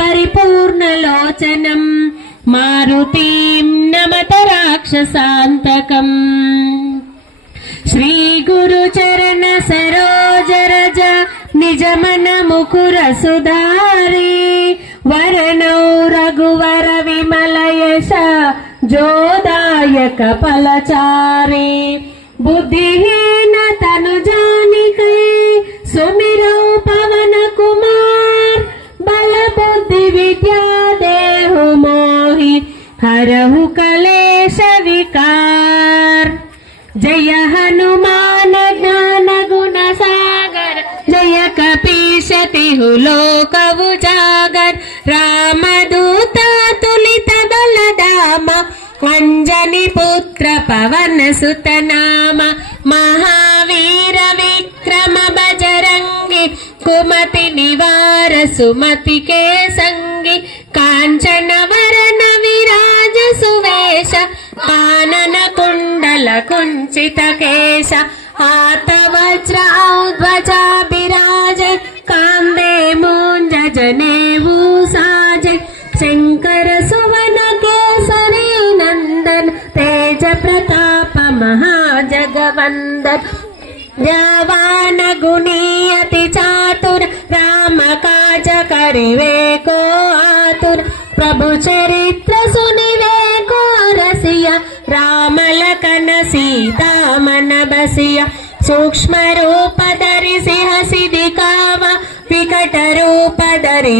परिपूर्णलोचनं मारुतिं नमत राक्षसान्तकम् श्रीगुरुचरण सरोज रज निजमन मुकुर सुधारी वरणौ रघुवर विमल यश जोदायक फलचारी बुद्धिहीन तनु जानिकै सुमिरौ पवन कुमार बल बुद्धि विद्या देहु मोहि हरहु कलेश विकार जय हनुमान ज्ञान गुण सागर जय कपीश तिहु लोक उजागर रामदूत तुलित बलधाम अंजनी पुत्र पवन सुत नाम महावीर विक्रम बजरंगी कुमति निवार सुमति के संगी कांचन वरन विराज सुवेश कानन कुंडल कुंचित केश हाथ वज्र ध्वजा विराज कांदे मूंज जनेऊ साजे शंकर सुवन केसरी नंदन तेज प्रताप महाजगवंदन जवान गुणी अति चातुर राम काज करिवे को आतुर प्रभु चरित्र सुनिवे को रसिया राम लखन सीता मन बसिया सूक्ष्म रूप धरि सिंह दिखावा विकट रूप धरि